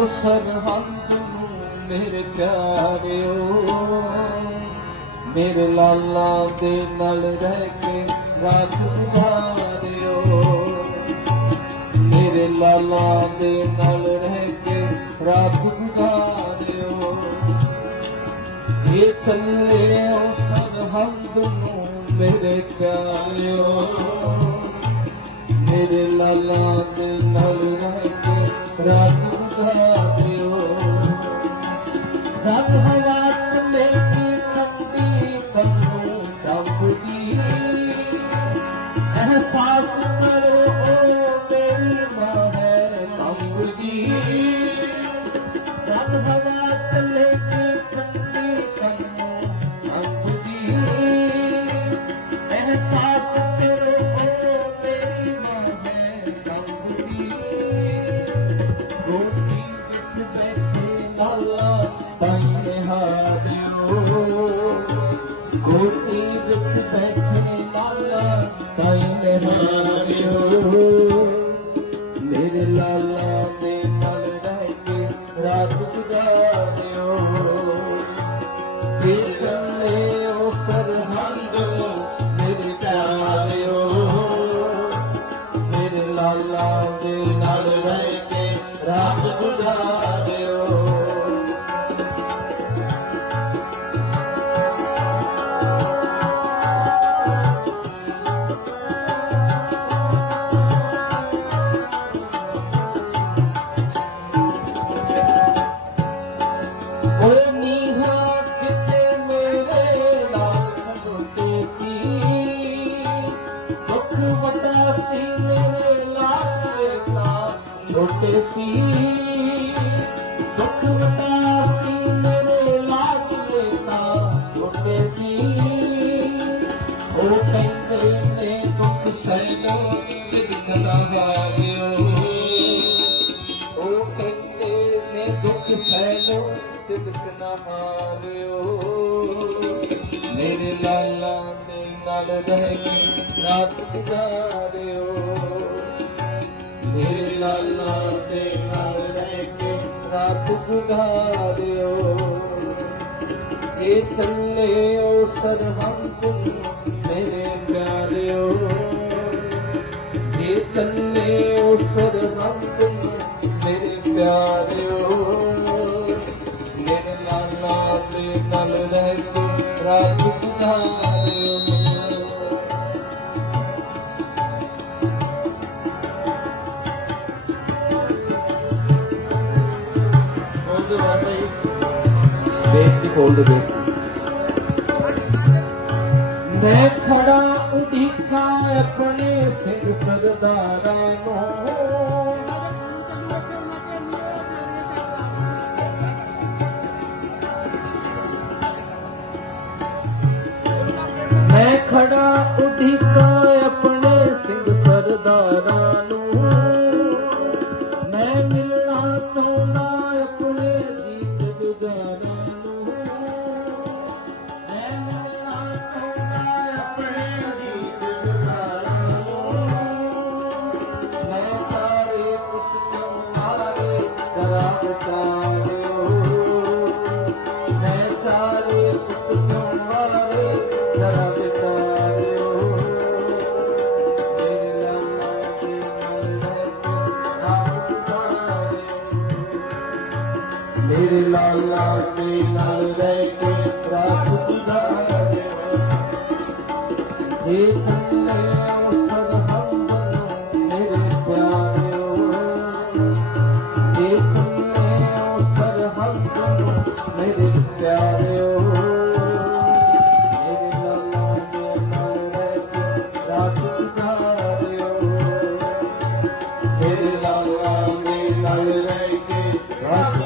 ਉਹ ਸਰਹੰਦ ਨੂੰ ਮੇਰੇ ਪਿਆਰਿਓ ਮੇਰੇ ਲਾਲਾ ਦੇ ਨਾਲ ਰਹਿ ਕੇ ਰਾਤ ਗੁਜ਼ਾਰਿਓ ਮੇਰੇ ਲਾਲਾ ਦੇ ਨਾਲ ਰਹਿ ਕੇ ਰਾਤ ਗੁਜ਼ਾਰਿਓ ਜੇ ਚੱਲੇ ਉਹ ਸਰਹੰਦ ਨੂੰ ਮੇਰੇ ਪਿਆਰਿਓ ਮੇਰੇ ਲਾਲਾ ਦੇ ਨਾਲ ਰਹਿ ਕੇ ਰਾਤ ਤੈਨੂੰ ਚੰਬਦੀ ਅਹਿਸਾਸ ਕਰੋ ਓ ਮੇਰੀ ਮਾਂ ਹੈ ਕੰਬਦੀ ਜਦ ਹਵਾ ਗੋਦੀ ਵਿੱਚ ਬੈਠੇ ਲਾਲਾ ਤਾਈਂ ਹਾਰਿਓ ਦੁੱਖ ਸਹਿਲੋ ਦਾ ਹਾਰਿਓ ਉਹ ਕਹਿੰਦੇ ਨੇ ਦੁੱਖ ਸਹਿ ਸਿਦਕ ਨਾ ਹਾਰਿਓ ਮੇਰੇ ਲਾਲਾ ਦੇ ਨਾਲ ਰਹਿ ਕੇ ਰਾਤ ਗੁਜ਼ਾਰਿਓ। ਮੇਰੇ ਲਾਲਾ ਦੇ ਨਾਲ ਰਹਿ ਕੇ ਰਾਤ ਗੁਜ਼ਾਰਿਓ। ਇਹ ਚੱਲੇ ਉਹ ਸਰਹੰਦ ਨੂੰ ਬੇਸ ਦੀ ਖੋਲ ਦੋ ਬੇਸ ਮੈਂ ਖੜਾ ਉਡੀਕਾਂ ਆਪਣੇ ਸਿੰਘ ਸਰਦਾਰਾਂ ਨੂੰ। ਮੈਂ ਖੜਾ ਉਡੀਕਾਂ ਮੇਰੇ ਲਾਲਾ ਦੇ ਨਾਲ ਰਹਿ ਕੇ ਰਾਤ ਗੁਜ਼ਾਰਿਓ ਜੇ ਚੱਲੇ ਉਹ ਸਰਹੰਦ ਨੂੰ ਮੇਰੇ ਪਿਆਰਿਓ, ਜੇ ਚੱਲੇ ਉਹ ਸਰਹੰਦ ਨੂੰ ਮੇਰੇ ਪਿਆਰਿਓ, ਮੇਰੇ ਲਾਲਾ ਦੇ ਨਾਲ ਰਹਿ ਕੇ ਰਾਤ ਗੁਜ਼ਾਰਿਓ ਮੇਰੇ ਲਾਲਾ ਦੇ ਨਾਲ ਰਹਿ ਕੇ ਰਾਤ